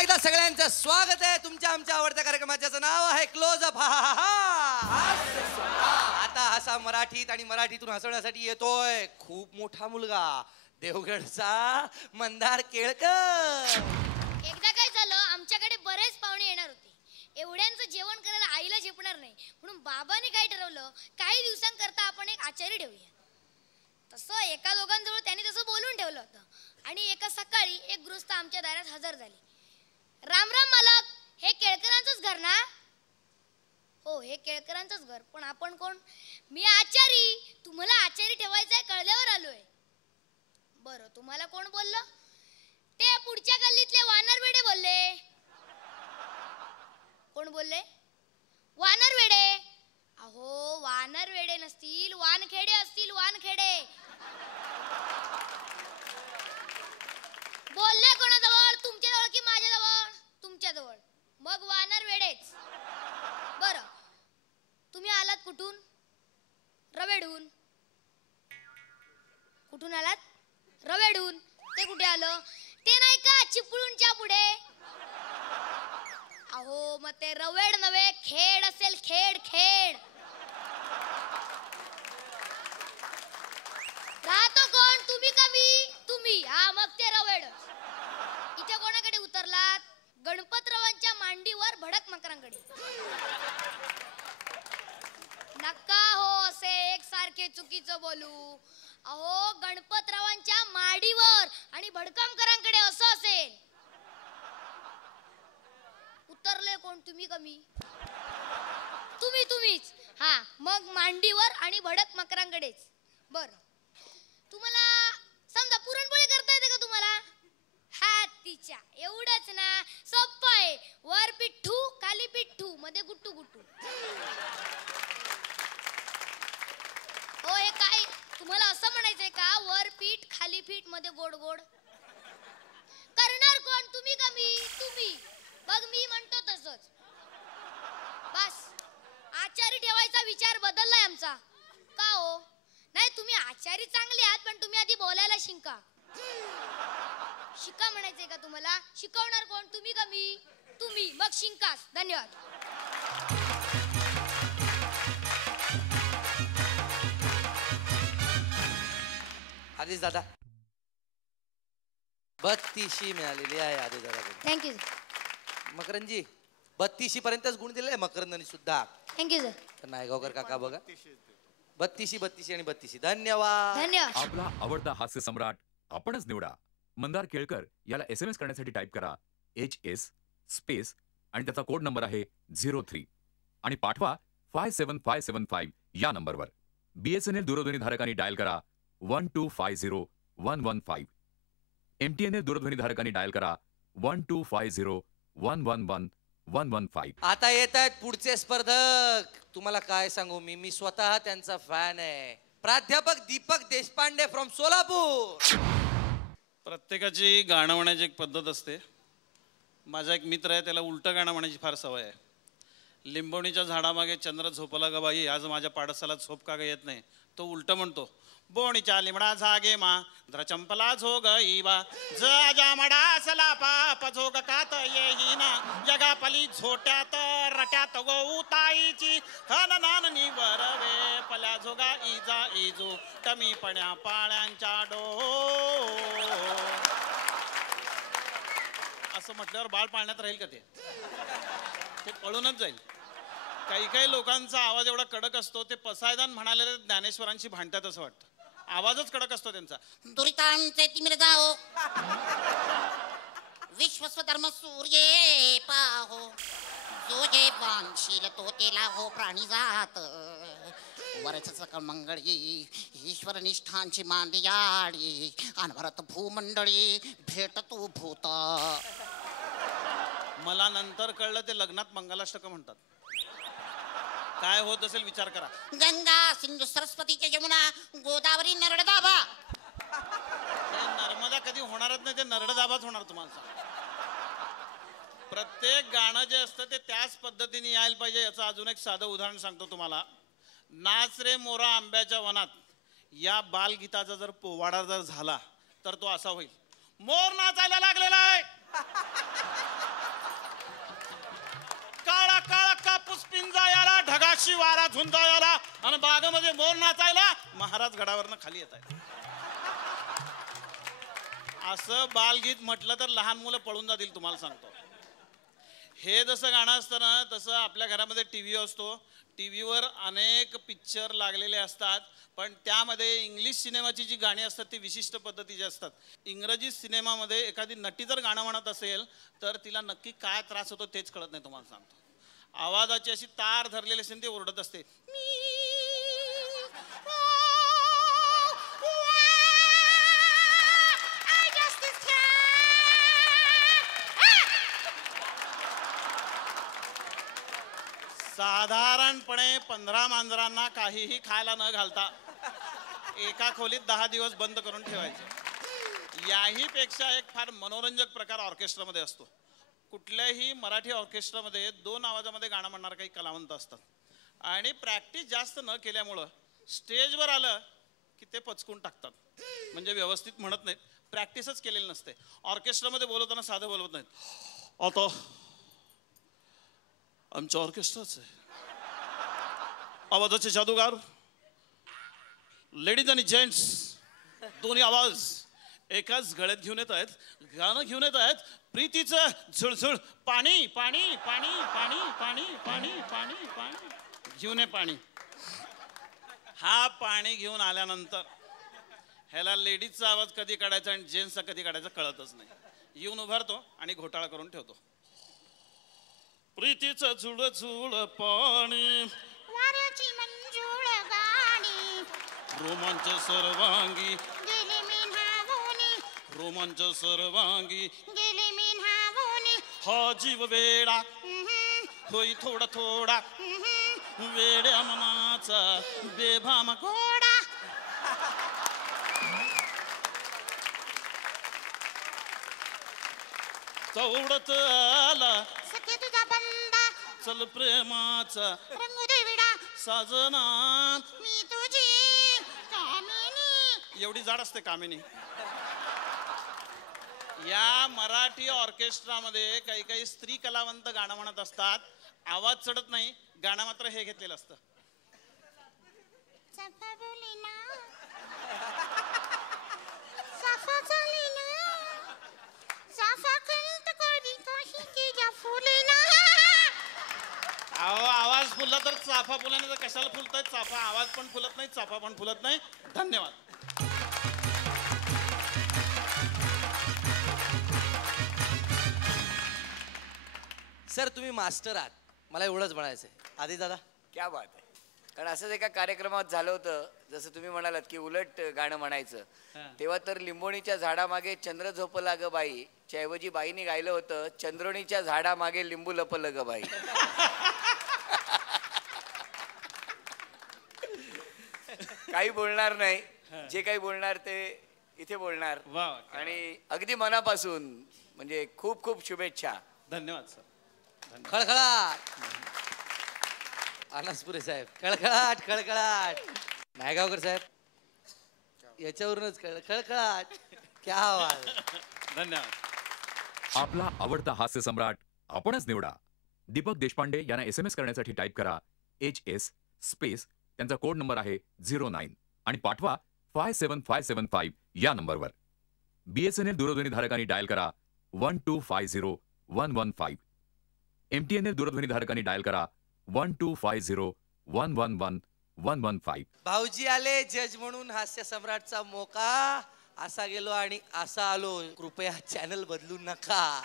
पुन्हा एकदा सगळ्यांचं स्वागत आहे तुमच्या आमच्या आवडत्या कार्यक्रमाचं नाव आहे क्लोज अप. आता हसा मराठीत आणि मराठीतून हसवण्यासाठी येतोय खूप मोठा मुलगा देवगडचा मंदार केळकर. एकदा काय झालं, आमच्याकडे बरेच पाहुणे येणार होते. एवढ्यांचं जेवण करायला आईला झेपणार नाही, म्हणून बाबांनी काय ठरवलं, काही दिवसांकरता आपण एक आचारी ठेवूया. तसं एका दोघांजवळ त्यांनी तसं बोलून ठेवलं होतं. आणि एका सकाळी एक गृहस्थ आमच्या दारात हजर झाले. राम राम मालक, हे केळकरांचंच घर ना? हो, हे केळकरांचंच घर. पण आपण कोण? मी आचारी. तुम्हाला आचारी ठेवायचंय कळल्यावर आलोय. बरं, तुम्हाला कोण बोललं? ते पुढच्या गल्लीतले वानरवेडे बोलले. कोण बोलले? वानरवेडे. अहो, वानरवेडे नसतील, वानखेडे असतील, वानखेडे. बोलले कोणाजवळ? तुमच्याजवळ की माझ्याजवळ? तुमच्याजवळ. मग वानरवेडेच. बरं, तुम्ही आलात कुठून? रवेडून. कुठून आलात? रवेडून. ते कुठे आलं? ते नाही का चिपळूणच्या पुढे? अहो, मग ते रवेड नव्हे, खेड असेल, खेड. खेड. राहतो कोण? तुम्ही का मी? तुम्ही. हा, मग ते रवेड. इथे कोणाकडे उतरलात? गणपतरावांच्या मांडीवर भडक मकरांकडे. नका हो असे एकसारखे चुकीचं बोलू. अहो, गणपतरावांच्या माडीवर आणि भडकामकरांकडे असं असेल. उतरले कोण? तुम्ही का मी? तुम्हीच. हा, मग मांडीवर आणि भडक मकरांकडेच. बरं, तुम्हाला समजा पुरणपोळी करता येते का तुम्हाला? हातीच्या. एवढंच ना, सोप्पं आहे. वर पिठ्ठू, खाली पिठ्ठू, मध्ये गुट्टू गुट्टू. हो, हे काय तुम्हाला असं म्हणायचंय का? वर पीठ, खाली पीठ, मध्ये गोड गोड. करणार कोण? तुम्ही का मी? तुम्ही. बघ, मी म्हणतो तसंच. बस, आचारी ठेवायचा विचार बदललाय आमचा. का हो? नाही, तुम्ही आचारी चांगले आहात, पण तुम्ही आधी बोलायला शिका. शिका म्हणायचंय का तुम्हाला? शिकवणार कोण? तुम्ही का मी? तुम्ही. मग शिंकास. धन्यवाद. आदेश दादा 32 मिळालेली आहे आदेश दादा. थँक्यू. मकरंजी 32 पर्यंतच गुण दिले मकरंदनी सुद्धा. Thank you sir. नायगावकर काका बघा 32 आणि 32. धन्यवाद. धन्यवाद. आपला आवडता हास्य सम्राट आपणच निवडा. मंदार केळकर याला SMS करण्यासाठी टाईप करा HS स्पेस आणि त्याचा कोड नंबर आहे 03 आणि पाठवा 57575 या नंबरवर. BSNL दूरध्वनी धारकांनी डायल करा 1250115. MTNL दूरध्वनी धारकांनी डायल करा 12501111115. आता येत आहेत पुढचे स्पर्धक. तुम्हाला काय सांगू, मी स्वतः त्यांचा फॅन आहे. प्राध्यापक दीपक देशपांडे फ्रॉम सोलापूर. प्रत्येकाची गाणं म्हणायची एक पद्धत असते. माझा एक मित्र आहे, त्याला उलटं गाणं म्हणायची फार सवय आहे. लिंबवणीच्या झाडामागे चंद्र झोपला ग बाई, आज माझ्या पाडसाला झोप का ग येत नाही. तो उलटं म्हणतो, बोणीच्या लिमडा झागे मा धर चंपला झोग इवा जा मडासला पाप झोग कात येही ना जगा पली झोट्यात रट्यात गो ताईची खन नान निवरवे पल्या झोगा इजा इजू टमी पड्या पाळ्यांच्या डो. असं म्हटल्यावर बाळ पाळण्यात राहील का? ते पळूनच जाईल. काही लोकांचा आवाज एवढा कडक असतो, ते पसायदान म्हणालेल्या ज्ञानेश्वरांशी भांडतात असं वाटतं. आवाजच कडक असतो त्यांचा. दुरितांचे तिमिर जाओ विश्वस्वधर्म सूर्ये पाहो जो जे पानशील तो तेला हो प्राणी जात वरच सकळ मंगळी ईश्वर निष्ठांची मांदियाळी अनभरत भूमंडळी भेट तू भूत. मला नंतर कळलं ते लग्नात मंगलाष्टक म्हणतात. काय होत असेल विचार करा. गंगा सिंधू सरस्वतीच्या यमुना गोदावरी नर्मदा. नर्मदा कधी होणारच नाही, ते नरडदाबाच होणार तुम्हाला. प्रत्येक गाणं जे असतं ते त्याच पद्धतीने यायला पाहिजे. याचं अजून एक साधं उदाहरण सांगतो तुम्हाला. नाच रे मोरा आंब्याच्या वनात या बालगीताचा जर पोवाडा जर झाला तर तो असा होईल. मोर नाचायला लागलेला आहे. कापूस पिंजायला, ढगाशी वारा झुंजायला आणि बागेमध्ये मोर नाचायला महाराज गडावरनं खाली येत आहेत. असं बालगीत म्हटलं तर लहान मुलं पळून जातील, तुम्हाला सांगतो. हे जसं गाणं असतं ना, तसं आपल्या घरामध्ये टीव्ही असतो. टीव्हीवर अनेक पिक्चर लागलेले असतात, पण त्यामध्ये इंग्लिश सिनेमाची जी गाणी असतात ती विशिष्ट पद्धतीची असतात. इंग्रजी सिनेमामध्ये एखादी नटी जर गाणं म्हणत असेल तर तिला नक्की काय त्रास होतो तेच कळत नाही, तुम्हाला सांगतो. आवाजाची अशी तार धरलेली असेल ती ओरडत असते. साधारणपणे 15 मांजरांना काहीही खायला न घालता एका खोलीत 10 दिवस बंद करून ठेवायचे. याही पेक्षा एक फार मनोरंजक प्रकार ऑर्केस्ट्रामध्ये असतो. कुठल्याही मराठी ऑर्केस्ट्रामध्ये 2 आवाजामध्ये गाणं म्हणणार काही कलावंत असतात आणि प्रॅक्टिस जास्त न केल्यामुळं स्टेजवर आलं की ते पचकून टाकतात, म्हणजे व्यवस्थित म्हणत नाहीत, प्रॅक्टिसच केलेली नसते. ऑर्केस्ट्रामध्ये बोलवताना साधं बोलवत नाहीत. आता आमच्या ऑर्केस्ट्राच आहे, आवाजाचे जादूगार, लेडीज आणि जेंट्स दोन्ही आवाज एकाच गळ्यात घेऊन येत आहेत, गाणं घेऊन येत आहेत. प्रीतीचं झुळझुळ, पाणी पाणी पाणी पाणी पाणी पाणी पाणी पाणी घेऊन ये पाणी. हा पाणी घेऊन आल्यानंतर ह्याला लेडीजचा आवाज कधी काढायचा आणि जेंट्सचा कधी काढायचा कळतच नाही. येऊन उभारतो आणि घोटाळा करून ठेवतो. प्रीतीचं झुळ झुळ पाणी, वाऱ्याची मंजूळ गाणी, रोमांच सर्वांगी गेली मी न्हावूनी, रोमांच सर्वांगी गेली मी न्हावूनी. हा जीव वेडा होई थोडा थोडा, वेड्या मनाचा बेभाम घोडा, चौडत आला सखे तुझा बंदा, चल प्रेमाचा रंगू दे विडा, साजना. मी तुझी कामिनी. एवढी जाड असते कामिनी. या मराठी ऑर्केस्ट्रामध्ये काही काही स्त्री कलावंत गाणं म्हणत असतात. आवाज चढत नाही, गाणं मात्र हे घेतलेलं असतं. चाफा बोली ना, चाफा चाली ना, चाफा कंत कोरी काही की जा फुले ना. अहो, आवाज फुलला तर चाफा फुलाने तर कशाला फुलताय? चाफा आवाज पण फुलत नाही, चाफा पण फुलत नाही. धन्यवाद. सर तुम्ही मास्टर आहात, मला एवढंच म्हणायचंय. आधी दादा क्या बात आहे. कारण असंच एका कार्यक्रमात झालं होतं, जसं तुम्ही म्हणालात की उलट गाणं म्हणायचं, तेव्हा तर लिंबोणीच्या झाडामागे चंद्र झोपला ग बाई च्या ऐवजी बाईने गायलं होतं चंद्रोणीच्या झाडामागे लिंबू लपलं ग बाई. काही बोलणार नाही, जे काही बोलणार ते इथे बोलणार. वा, आणि अगदी मनापासून म्हणजे खूप खूप शुभेच्छा. धन्यवाद सर. खळखळाट. अनासपुरे साहेब खळखळाट खळखळाट. नायगावकर साहेब याच्यावरूनच खळखळाट. क्या आवाज. धन्यवाद. आपला आवडता हास्य सम्राट आपणच निवडा. दीपक देशपांडे यांना SMS करण्यासाठी टाईप करा HS स्पेस त्यांचा कोड नंबर आहे 09 आणि पाठवा 57575 या नंबरवर. BSNL दूरध्वनी धारकांनी डायल करा 1250115. MTNL दूरध्वनी धारकांनी डायल करा 12501111115. भाऊजी आले जज म्हणून हास्य सम्राटचा मोका. असा गेलो आणि असा आलो. कृपया चॅनल बदलू नका.